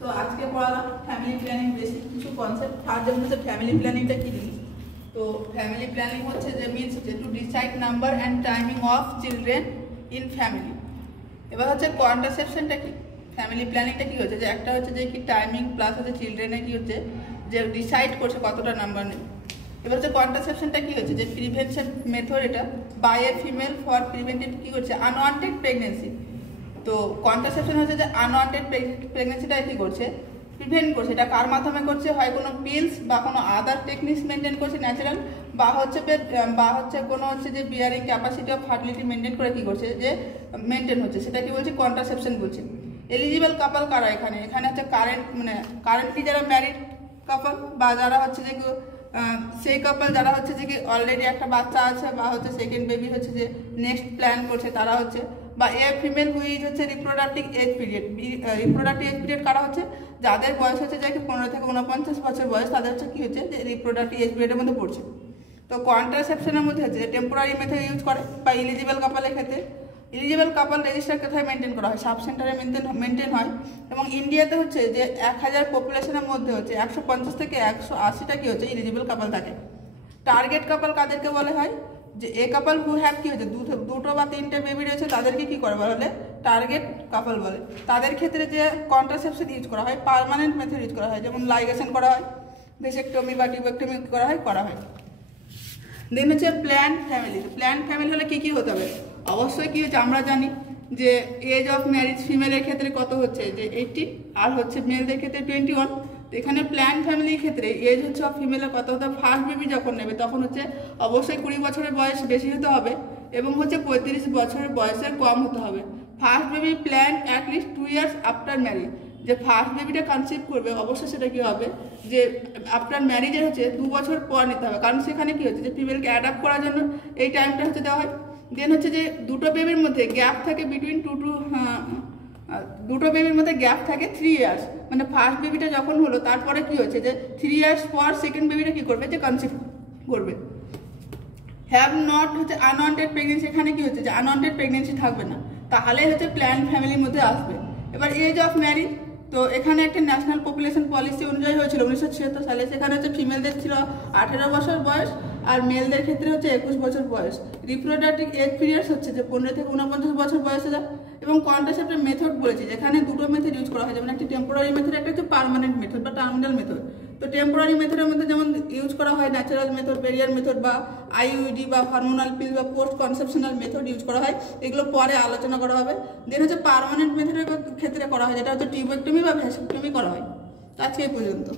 তো আজকে পড়ালাম family planning basic কিছু কনসেপ্ট। থার্ড যেমন হচ্ছে ফ্যামিলি প্ল্যানিংটা কি জিনিস। তো ফ্যামিলি প্ল্যানিং হচ্ছে যে মিনস হচ্ছে to decide number and timing of children in family. এবার হচ্ছে কন্ট্রাসেপশনটা কি, ফ্যামিলি প্ল্যানিংটা কি হচ্ছে যে একটা হচ্ছে যে কি টাইমিং প্লাস হচ্ছে চিলড্রেনের কি হচ্ছে যে ডিসাইড করছে কতটা নাম্বার নেবে। এবার হচ্ছে কন্ট্রাসেপশনটা কি হচ্ছে যে প্রিভেনশন মেথড, এটা by a female for preventive কি করছে আনওয়ান্টেড প্রেগনেন্সি। তো কন্ট্রাসেপশন হচ্ছে যে আনওয়ান্টেড প্রেগনেন্সিটা কি করছে প্রিভেন্ট করছে। এটা কার মাধ্যমে করছে, হয় কোনো পিলস বা কোনো আদার টেকনিক্স মেনটেন করছে ন্যাচারাল, বা হচ্ছে কোনো হচ্ছে যে bearing capacity of fertility maintain করে কি করছে যে মেনটেন হচ্ছে, সেটা কি বলছে কন্ট্রাসেপশন বলছে। এলিজিবল কাপল কারা এখানে হচ্ছে কারেন্টলি যারা ম্যারিড কাপল বা যারা হচ্ছে যে সেই কাপল যারা হচ্ছে যে কি অলরেডি একটা বাচ্চা আছে বা হচ্ছে সেকেন্ড বেবি হচ্ছে যে নেক্সট প্ল্যান করছে তারা হচ্ছে, বা এ ফিমেল হুইজ হচ্ছে reproductive age period. Reproductive age period কারা হচ্ছে, যাদের বয়স হচ্ছে যে 15 থেকে 49 বছর বয়স, তাদের হচ্ছে কি হচ্ছে যে রিপ্রোডাক্টিভ এজ পিরিয়ডের মধ্যে পড়ছে। তো কন্ট্রাসেপশনের মধ্যে হচ্ছে টেম্পোরারি মেথড ইউজ করে বা ইলিজিবল কাপলের ক্ষেত্রে ইলিজিবল কাপল রেজিস্টার কোথায় মেনটেন করা হয়, সাব সেন্টারে মেনটেন হয়। এবং ইন্ডিয়াতে হচ্ছে যে 1000 পপুলেশনের মধ্যে হচ্ছে 150 থেকে 180টা কি হচ্ছে ইলিজিবল কাপল থাকে। টার্গেট কাপল কাদেরকে বলা হয়, যে এ কাপল হু হ্যাভ কি হচ্ছে দুটো বা তিনটে বেবি রয়েছে তাদেরকে কি করে বলে টার্গেট কাপল বলে। তাদের ক্ষেত্রে যে কন্ট্রাসেপশন ইউজ করা হয় পার্মানেন্ট মেথড ইউজ করা হয়, যেমন লাইগেশন করা হয়, ভেসেক্টমি বা টিউবেক্টমি করা হয়। দেন হচ্ছে প্ল্যান ফ্যামিলি। প্ল্যান ফ্যামিলি হলে কি হতে হবে, অবশ্যই কি হচ্ছে আমরা জানি যে এজ অফ ম্যারিজ ফিমেলের ক্ষেত্রে কত হচ্ছে যে 80 আর হচ্ছে মেলদের ক্ষেত্রে 21। তো এখানে প্ল্যান ফ্যামিলির ক্ষেত্রে এজ হচ্ছে অফ ফিমেলের কত হতে হবে, ফার্স্ট বেবি যখন নেবে তখন হচ্ছে অবশ্যই 20 বছরের বয়স বেশি হতে হবে এবং হচ্ছে 35 বছরের বয়সের কম হতে হবে। First baby plan at least 2 years after marriage. যে ফার্স্ট বেবিটা কনসিভ করবে অবশ্যই সেটা কি হবে যে আফটার ম্যারিজের হচ্ছে 2 বছর পর নিতে হবে, কারণ সেখানে কি হচ্ছে যে ফিমেলকে অ্যাডাপ্ট করার জন্য এই টাইমটা হচ্ছে দেওয়া হয়। দেন হচ্ছে যে দুটো বেবির মধ্যে গ্যাপ থাকে বিটুইন দুটো বেবির মধ্যে গ্যাপ থাকে 3 ইয়ার্স। মানে ফার্স্ট বেবিটা যখন হলো তারপরে কি হচ্ছে যে 3 ইয়ার্স পর সেকেন্ড বেবিটা কি করবে যে কনসিভ করবে। হ্যাভ নট হচ্ছে আনওয়ান্টেড প্রেগনেন্সি, এখানে কি হচ্ছে যে আনওয়ান্টেড প্রেগনেন্সি থাকবে না, তাহলে হচ্ছে প্ল্যান ফ্যামিলির মধ্যে আসবে। এবার এজ অফ ম্যারিজ, তো এখানে একটা ন্যাশনাল পপুলেশন পলিসি অনুযায়ী হয়েছিল 1976 সালে। সেখানে হচ্ছে ফিমেলদের ছিল 18 বছর বয়স আর মেলদের ক্ষেত্রে হচ্ছে 21 বছর বয়স। রিপ্রোডাক্টিভ এজ পিরিয়ডস হচ্ছে যে 15 থেকে 49 বছর বয়সে যায়। এবং কন্ট্রাসেপটিভ মেথড বলেছি যেখানে দুটো মেথড ইউজ করা হয়, যেমন একটা টেম্পোরারি মেথড, একটা হচ্ছে পার্মানেন্ট মেথড বা টার্মিনাল মেথড। তো টেম্পোরারি মেথডের মধ্যে যেমন ইউজ করা হয় ন্যাচারাল মেথড, বেরিয়ার মেথড বা আইইউডি বা হরমোনাল পিল বা পোস্ট কনসেপশনাল মেথড ইউজ করা হয়, এগুলো পরে আলোচনা করা হবে। দেন হচ্ছে পার্মানেন্ট মেথডের ক্ষেত্রে করা হয় যেটা হচ্ছে টিউবেক্টমি বা ভ্যাসেক্টমি করা হয়। তো আজকে এই পর্যন্ত।